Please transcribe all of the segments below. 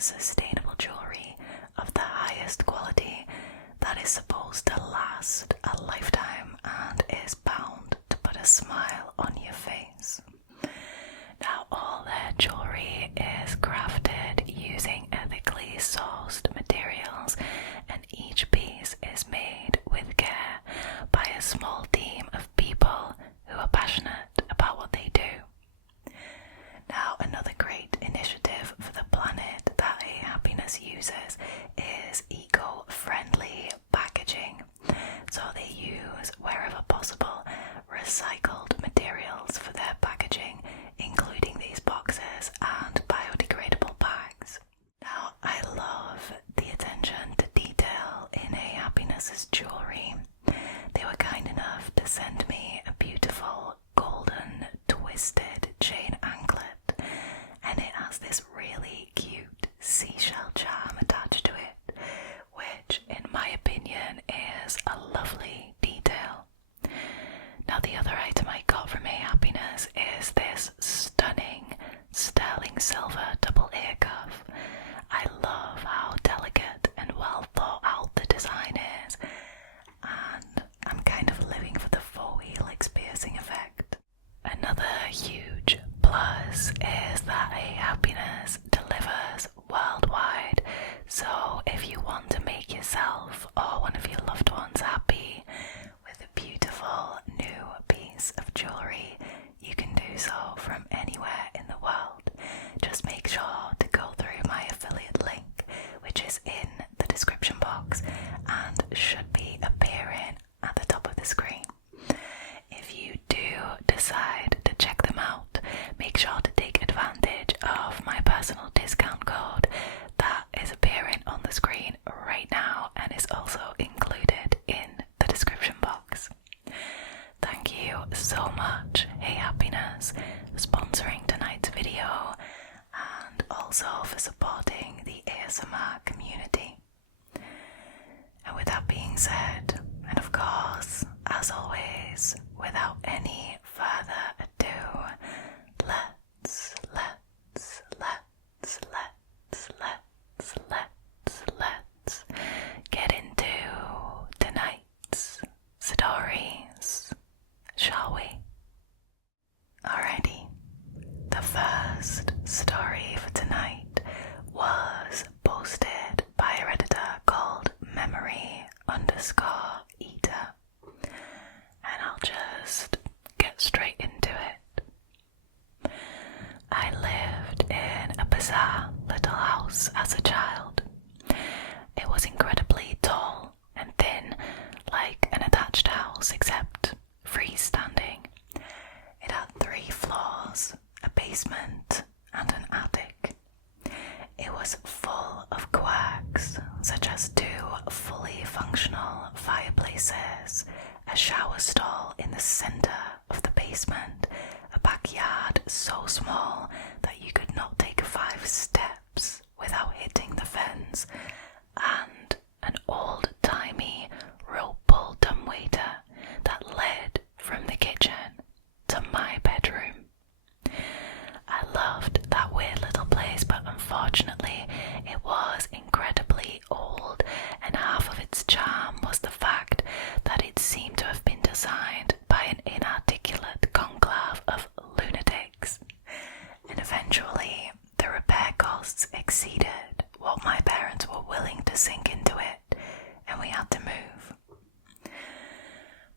sustainable jewellery of the highest quality that is supposed to last a lifetime and is bound to put a smile on your face. Now, all their jewellery is crafted using ethically sourced materials, and each piece is made with care by a small team of people who are passionate about what they do. Now, another great initiative for the planet that Happiness uses is eco-friendly packaging. So they use, wherever possible, recycled materials for their packaging, including these boxes and biodegradable bags. Now, I love the attention to detail in Happiness's jewellery. They were kind enough to send me a beautiful golden twisted chain anklet, and it has this really cute seashell charm attached to it, which in my opinion is a lovely detail. Now, the other item I got from Happiness is this stunning sterling silver double ear cuff. I love how delicate and well thought out the design is, and I'm kind of living for the 4-helix piercing effect. Another huge plus is that Happiness delivers worldwide, so if you want to make yourself or one of your loved ones happy with a beautiful new piece of jewellery, you can do so from anywhere in the world. Just make sure to go through my affiliate link, which is in the description box and should be appearing at the top of the screen. If you do decide to check them out, make sure to take advantage of my personal discount code that is appearing on the screen right now and is also included in the description box. Thank you so much, Happiness, for sponsoring tonight's video and also for supporting the ASMR community. And with that being said, and of course, as always, without any further ado, let's get into tonight's stories, shall we? Alrighty, the first story for tonight was posted by a Redditor called memory_eater, and I'll just get straight into it. I lived in a bizarre little house as a child. It was incredibly tall and thin, like an attached house, except freestanding. It had 3 floors, a basement, and an attic. It was full of quirks, such as 2 fully functional fireplaces, a shower stall in the centre of the basement, a backyard so small that you could not take 5 steps without hitting the fence, and an old-timey rope-pull dumbwaiter that led from the kitchen to my bedroom. I loved that weird little place, but unfortunately it was incredibly old, and half of its charm was the fact that it seemed to have been designed by an inarticulate conclave of lunatics, and eventually the repair costs exceeded what my parents were willing to sink into it, and we had to move.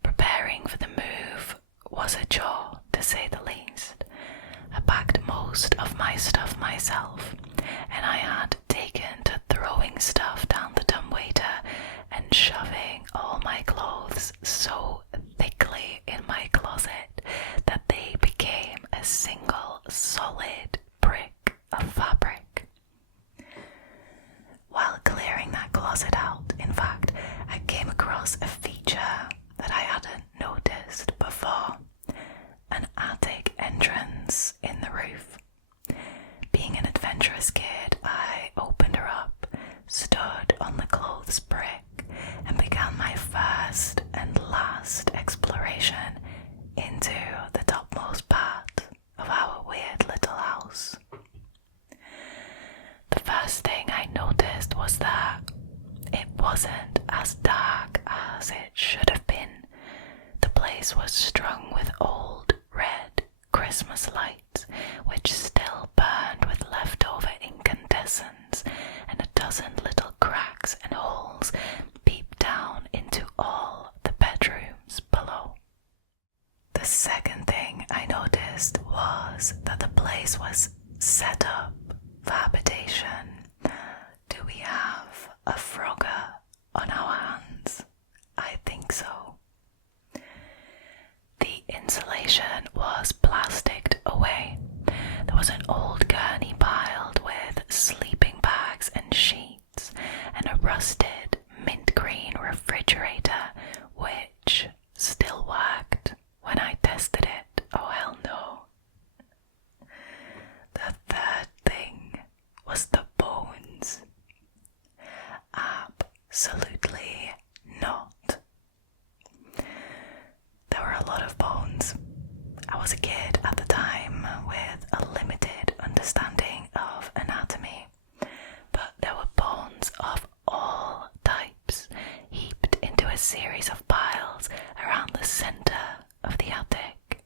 Preparing for the move was a chore, to say the least. I packed most of my stuff myself, and I had taken to throwing stuff down the dumbwaiter and shoving all my clothes so thickly in my closet that they became a single solid brick of fabric. While clearing that closet out, in fact, I came across a feature that I hadn't noticed before: an attic entrance in the roof. Being an adventurous kid, I opened her up, stood on the clothes brick, and began my first and last exploration into the topmost part of our weird little house. The first thing wasn't as dark as it should have been. The place was strung with old red Christmas lights, which still burned with leftover incandescents, and a dozen little cracks and holes peeped down into all the bedrooms below. The second thing I noticed was that the place was set up for habitation. Do we have a Frogger on our hands? I think so. The insulation was plasticed away. There was an old gurney piled with sleeping bags and sheets, and a rusted mint green refrigerator which still worked when I tested it. Oh hell no. The third thing was the bones. Absolutely not. There were a lot of bones. I was a kid at the time with a limited understanding of anatomy, but there were bones of all types heaped into a series of piles around the center of the attic.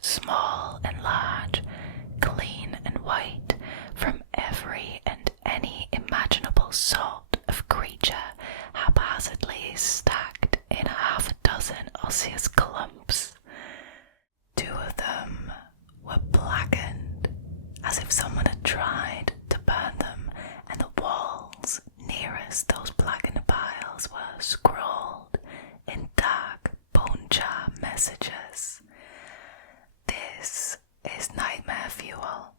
Small and large, clean and white, from every and any imaginable sort of creature, haphazardly stacked in half a dozen osseous clumps. Two of them were blackened, as if someone had tried to burn them, and the walls nearest those blackened piles were scrawled in dark bone jar messages. This is nightmare fuel.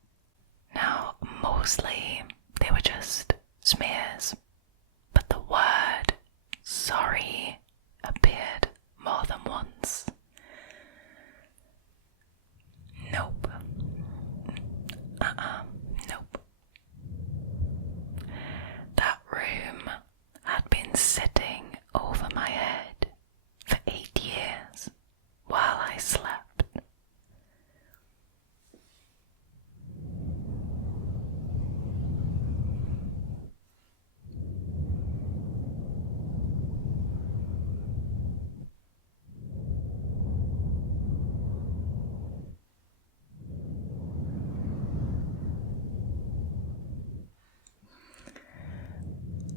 Now, mostly they were just smears, but the word sorry appeared more than once. Nope. Nope. That room had been sitting over my head for 8 years while I slept.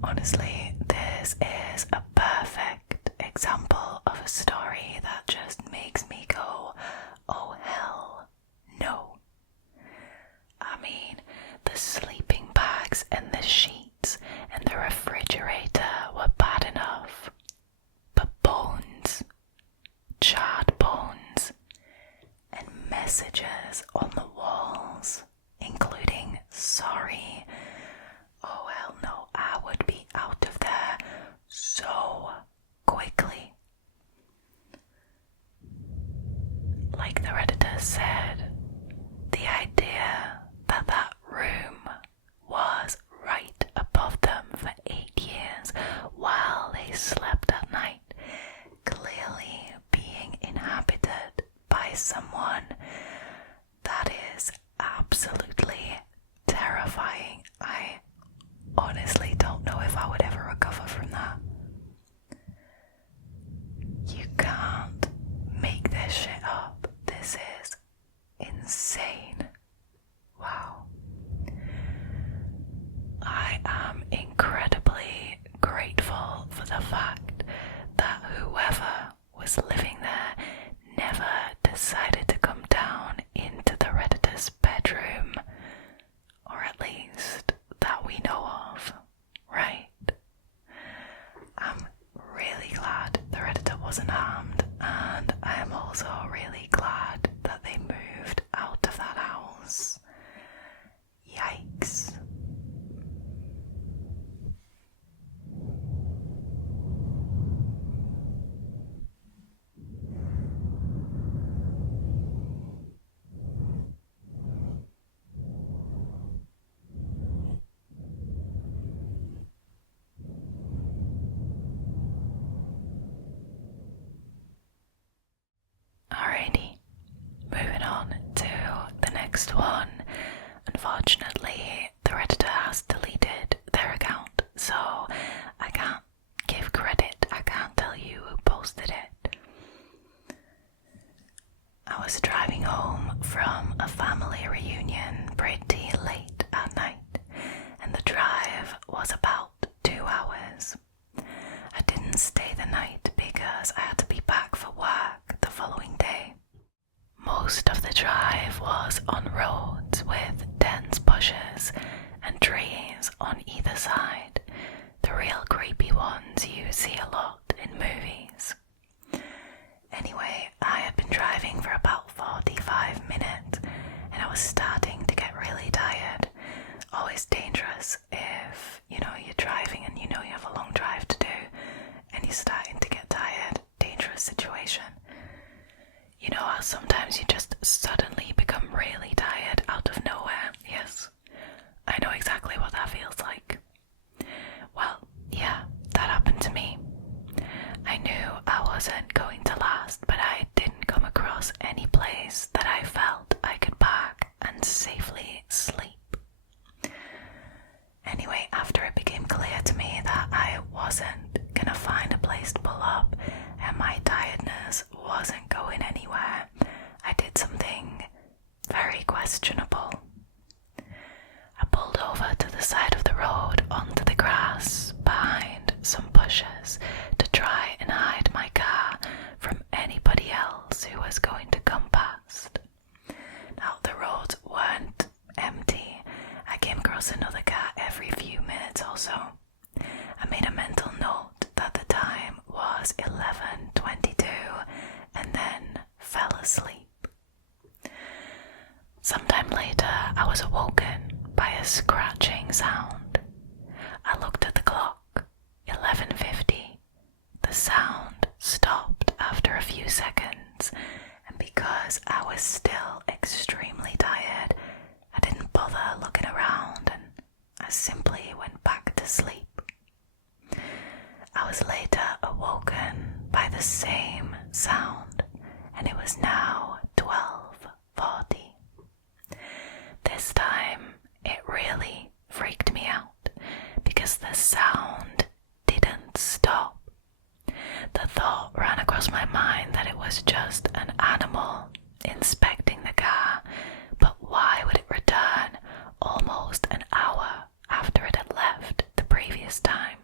Honestly, this is a perfect example of a story that just makes me go, oh hell no. I mean, the sleeping bags and the sheets and the refrigerator were bad enough, but bones, charred bones, and messages on the walls, including sorry, oh hell no, I would be out of there so quickly. Like the Redditor said, the idea that that room was right above them for 8 years while they slept at night, clearly being inhabited by someone, that is absolutely terrifying. I honestly don't know if I would ever recover from that. You can't make this shit up. This is insane. Wow. I am incredibly grateful for the fact that whoever was living there never decided to come down into the Redditor's bedroom, or at least that we know of, right? I'm really glad the Redditor wasn't harmed, and I am also really glad that they moved out of that house. Yikes. Alrighty, moving on to the next one. Unfortunately, the Redditor has deleted their account, so I can't always dangerous if, you're driving and you have a long drive to do and you're starting to get tired. Dangerous situation. You know how sometimes you just suddenly become really tired out of nowhere? Yes, I know exactly what that feels like. Well, yeah, that happened to me. I knew I wasn't going to last, but I didn't come across any place that I felt I could park and safely sleep. Anyway, after it became clear to me that I wasn't gonna find a place to pull up and my tiredness wasn't going anywhere, I did something very questionable. I pulled over to the side of the road onto the grass behind some bushes to try and hide my car from anybody else who was going to come past. Now, the roads weren't empty. I came across another car every few minutes or so. I made a mental note that the time was 11:22 and then fell asleep. Sometime later, I was awoken by a scratching sound. I looked at the clock, 11:50. The sound stopped after a few seconds, and because I was still extremely tired, I didn't bother looking around and I simply went back to sleep. I was later awoken by the same sound, and it was now 12:40. This time, it really freaked me out because the sound didn't stop. The thought ran across my mind that it was just an animal inspecting the car, but why would it return almost an hour after it had left the previous time?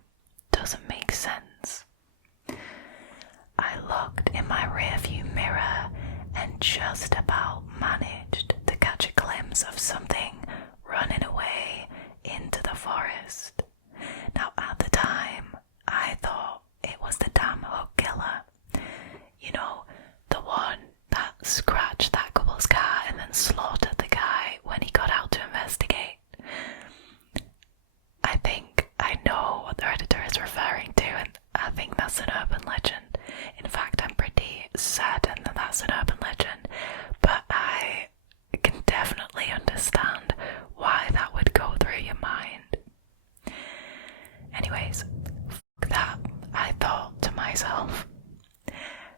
Doesn't make sense. I looked in my rearview mirror and just about managed to catch a glimpse of something running away into the forest. Now, at the time, I thought it was the damn hook killer. The one that scratched that couple's car and then slaughtered the guy when he got out to investigate. I think I know what the Redditor is referring to, and I think that's an urban legend. In fact, I'm pretty certain that that's an urban legend, but I can definitely understand why that would go through your mind. Anyways, fuck that, I thought to myself.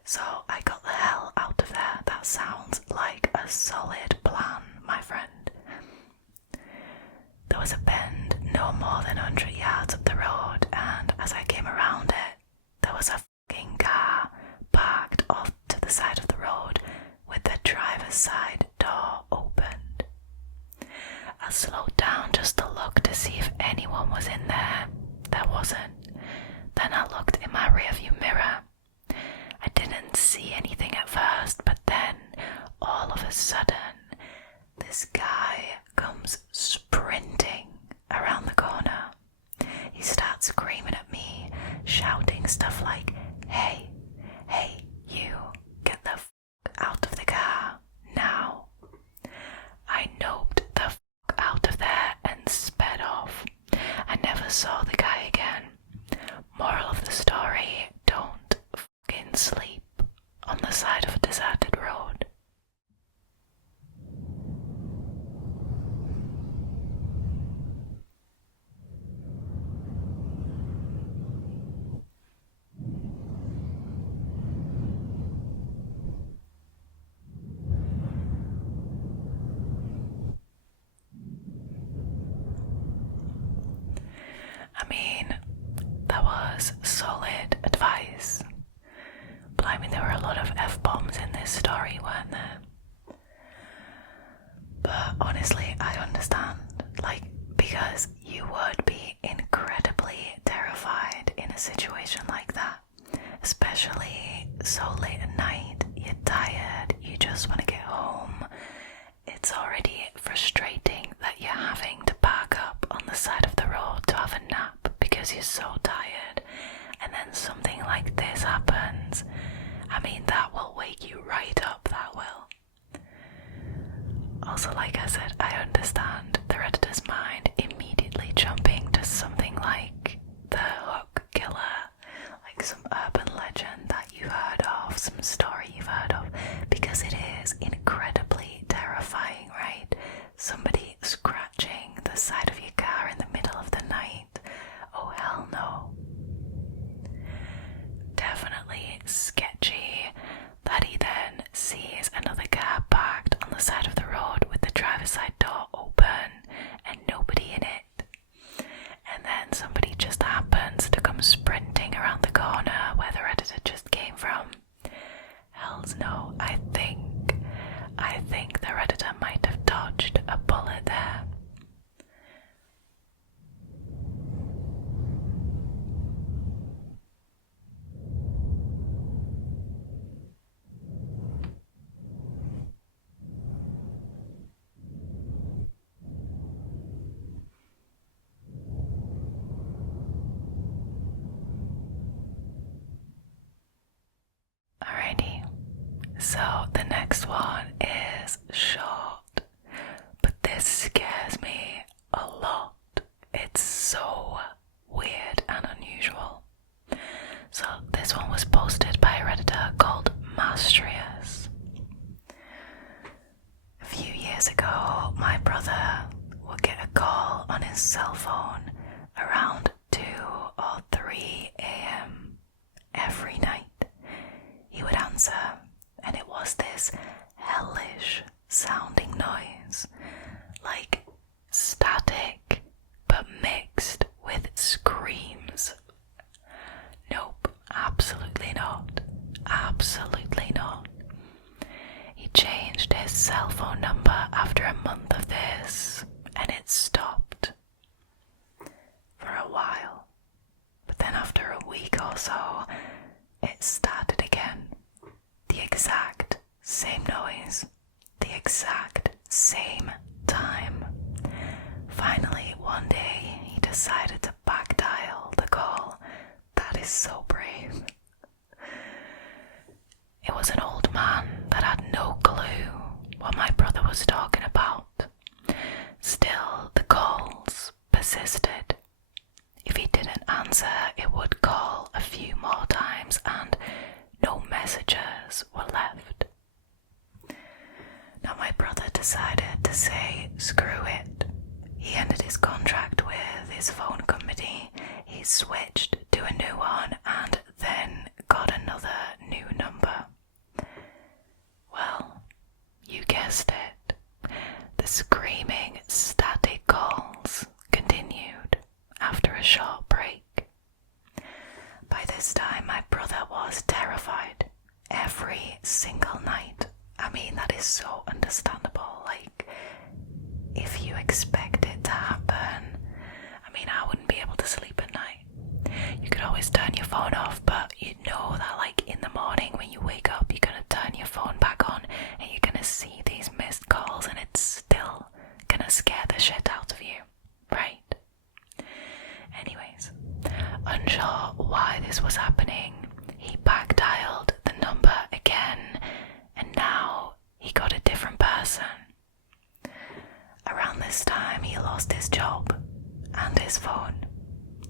So I got the hell out of there. That sounds like a solid plan, my friend. There was a bend no more than 100 yards up the road, and as I came around it, there was a fucking car parked off to the side of the road with the driver's side door opened. I slowed down just to look to see if anyone was in there. There wasn't. Then I looked in my rearview mirror. I didn't see anything at first, but then, all of a sudden, this guy comes sprinting around the corner. He starts screaming at me, shouting stuff like, hey, you, get the f*** out of the car, now. I noped the f*** out of there and sped off. I never saw the guy again. Moral of the story, don't fucking sleep on the side of a deserted road. I mean, that was solid advice. Blimey, there were a lot of F-bombs in this story, weren't there? But honestly, I understand. Because you would be incredibly terrified in a situation like that. Especially so late at night, you're tired, you just want to get home. It's already frustrating that you're having to park up on the side of the road to have a nap because you're so tired, and then something like this happens. I mean, that will wake you right up, that will. Also, like I said, I understand the Redditor's mind immediately Alrighty, so the next one is short, but this scares me a lot. It's so weird and unusual. So this one was posted by a Redditor called Mastrius. A few years ago, my brother would get a call on his cell phone around 2 or 3 a.m. every night. He would answer, and it was this hellish sounding noise, like static but mixed with screams. Nope, absolutely not. Absolutely not. He changed his cell phone number after a month of this, and it stopped for a while. But then after a week or so, it started again. The exact same noise, the exact same time. Finally, one day, he decided to backdial the call. That is so brave. It was an old man that had no clue what my brother was talking about. Still, the calls persisted. If he didn't answer, it would call a few more times and no messages were left. Now my brother decided to say screw it. He ended his contract with his phone company, he switched to a new one and then got another new number. Well, you guessed it. The screaming static calls continued after a short break. By this time my brother was terrified every single night. I mean, that is so understandable. Like, if you expect it to happen, I mean, I wouldn't be able to sleep at night. You could always turn your phone off, but you know that like in the morning when you wake up, you're gonna turn your phone back on and you're gonna see these missed calls and it's still gonna scare the shit out of you, right? Anyways, unsure why this was happening, he backdialed the number again and now he got a different person. Around this time he lost his job and his phone.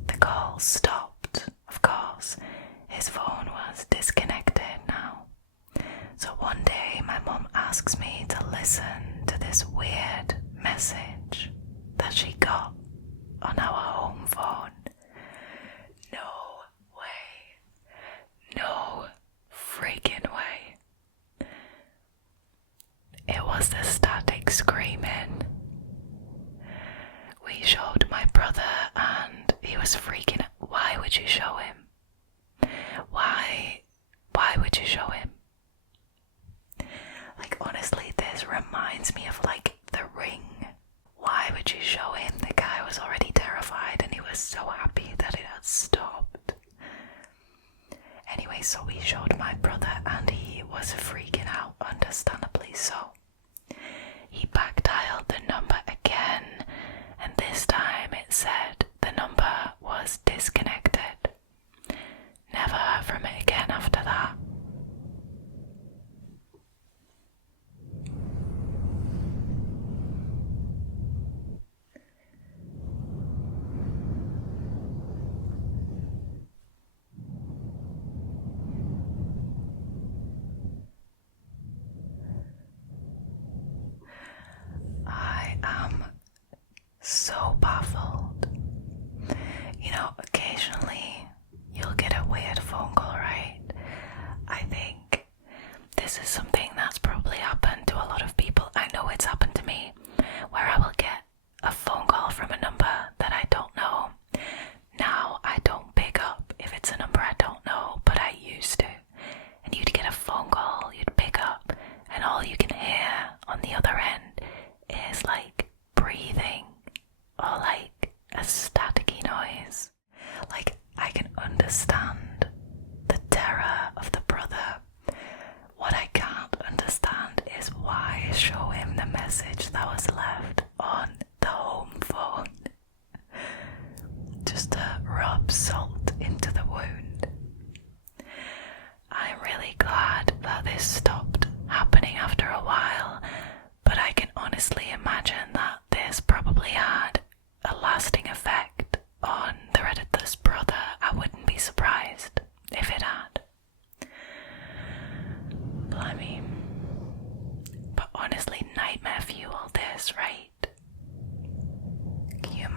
The calls stopped, of course. His phone was disconnected now. So one day my mom asks me to listen to this weird message that she got on our home phone. No way. No freaking way. It was the static screaming. We showed my brother and he was freaking out. Why would you show him? Why would you show him? Like, honestly, this reminds me of like The Ring. Why would you show him the guy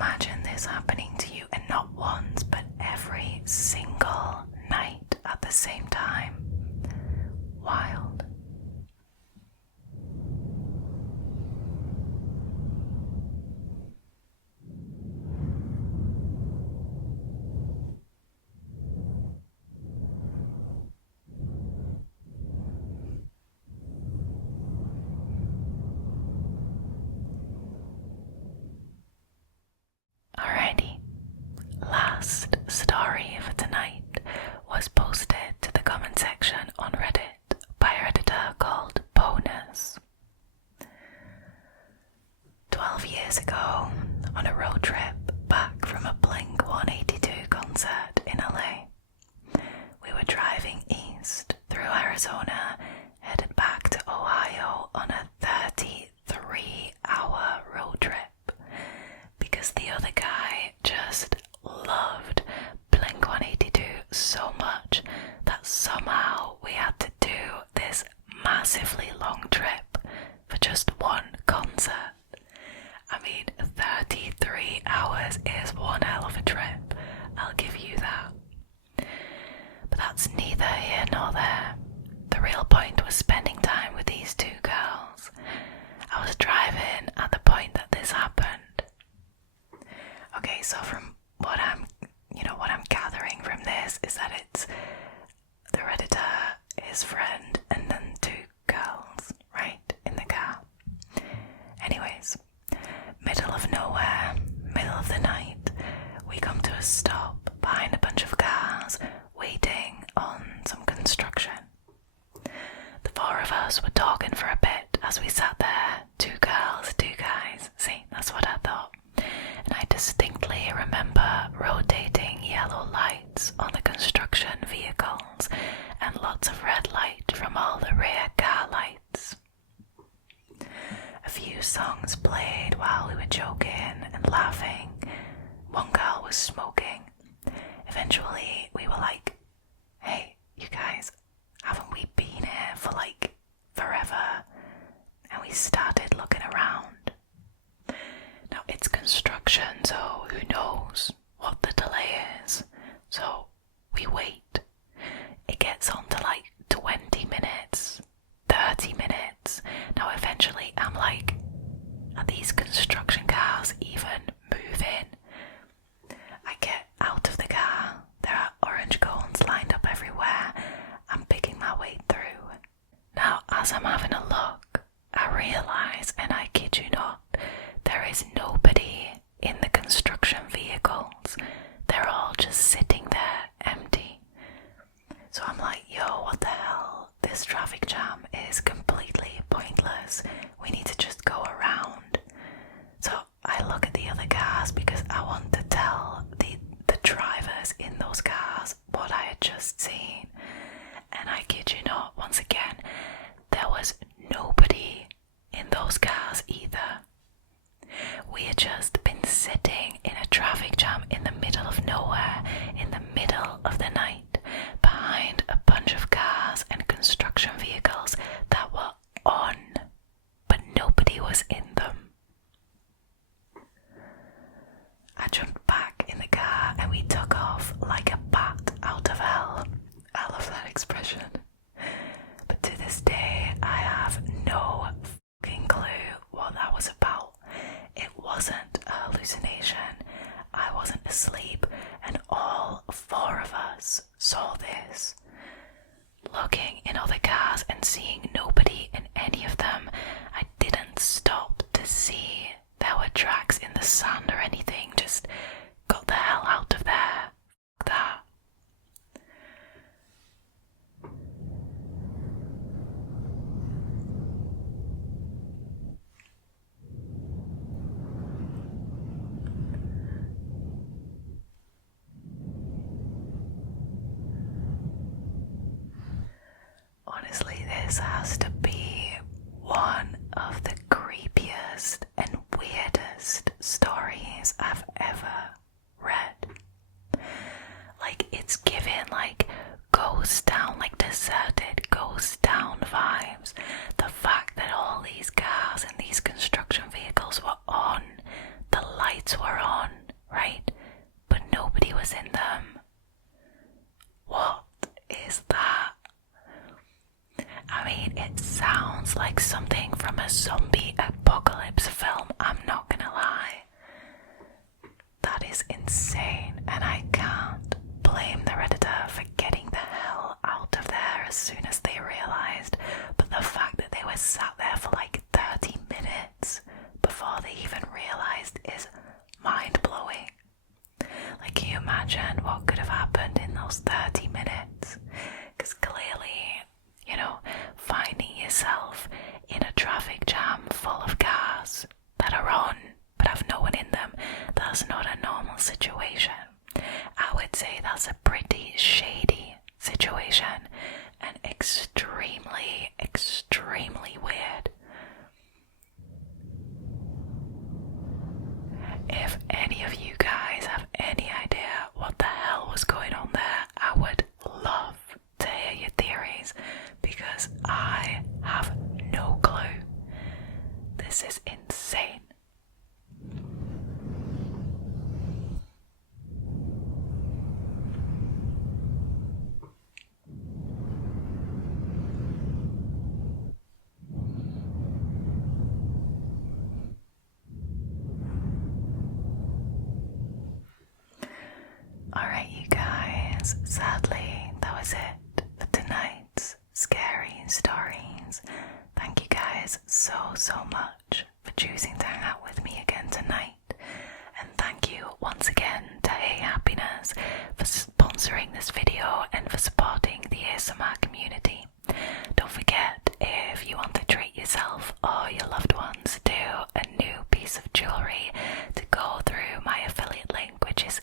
imagine this happening to you, and not once, but every single night at the same time. Wild. Alrighty, last story for tonight was posted to the comment section on Reddit by a Redditor called POEness. 12 years ago, on a road trip back from a Blink-182 concert in LA, we were driving east through Arizona, headed back to Ohio on a 33-hour road trip, because the other guy just loved Blink-182 so much that somehow we had to do this massively long trip for just one concert. I mean, 33 hours is one hell of a trip, I'll give you that. But that's neither here nor there. The real point was spending time with these two girls. I was driving at the point that this happened. Okay, so from what I'm gathering from this is that it's the Redditor, his friend, and then two girls, right, in the car. Anyways, middle of nowhere, middle of the night, we come to a stop behind a bunch of cars waiting on some construction. The four of us were talking for a bit as we sat there, two girls, two guys. See, that's what I thought. And I distinctly remember rotating yellow lights on the construction vehicles and lots of red light from all the rear car lights. A few songs played while we were joking and laughing. One girl was smoking. Eventually we were like, hey, you guys, haven't we been here for like forever? And we started looking around. Now it's construction, so who knows what the delay is. So we wait. It gets on to like 20 minutes, 30 minutes. Now eventually I'm like, are these construction cars even moving? I get out of the car. There are orange cones lined up everywhere. I'm picking my way through. Now as I'm having a look, I realise, and I kid you not, there is nobody in the construction vehicles. They're all just sitting there empty. So I'm like, yo, what the hell? This traffic jam is completely pointless. We need to just go around. So I look at the other cars because I want to tell the drivers in those cars what I had just seen. And I kid you not, once again, there was nobody in those cars either. We had just been sitting in a traffic jam in the middle of nowhere, in the middle of the night, behind a bunch of cars and construction vehicles that were on, but nobody was in them. I jumped back in the car and we took off like a bat out of hell. I love that expression. But to this day, I have no fucking clue what that was about. It wasn't a hallucination. I wasn't asleep, and all four of us saw this. Looking in other cars and seeing nobody in any of them, I didn't stop to see there were tracks in the sand or anything. Just got the hell out of there. Fuck that. Honestly, this has to be one of the creepiest and weirdest stories I've ever read. Like, it's given like ghost town, like deserted ghost town vibes. The fact that all these cars and these construction vehicles were on, the lights were on, mean, it sounds like something from a zombie apocalypse film, I'm not gonna lie. That is insane, and I can't blame the Redditor for getting the hell out of there as soon as they realised, but the fact that they were sat there for like 30 minutes before they even realised is mind-blowing. Like, can you imagine what could have happened in those 30 minutes? Because clearly, you know, finding yourself in a traffic jam full of cars that are on but have no one in them, that's not a normal situation. I would say that's a pretty shady situation and extremely, extremely weird. If any of you guys have any idea what the hell was going on there, I would love to hear your theories, because I have no clue. This is insane. Alright, you guys, sadly, that was it for tonight's scary stories. Thank you guys so much for choosing to hang out with me again tonight. And thank you once again to Hey Happiness for sponsoring this video and for supporting the ASMR community. Don't forget, if you want to treat yourself or your loved ones to a new piece of jewellery, to go through my affiliate link, which is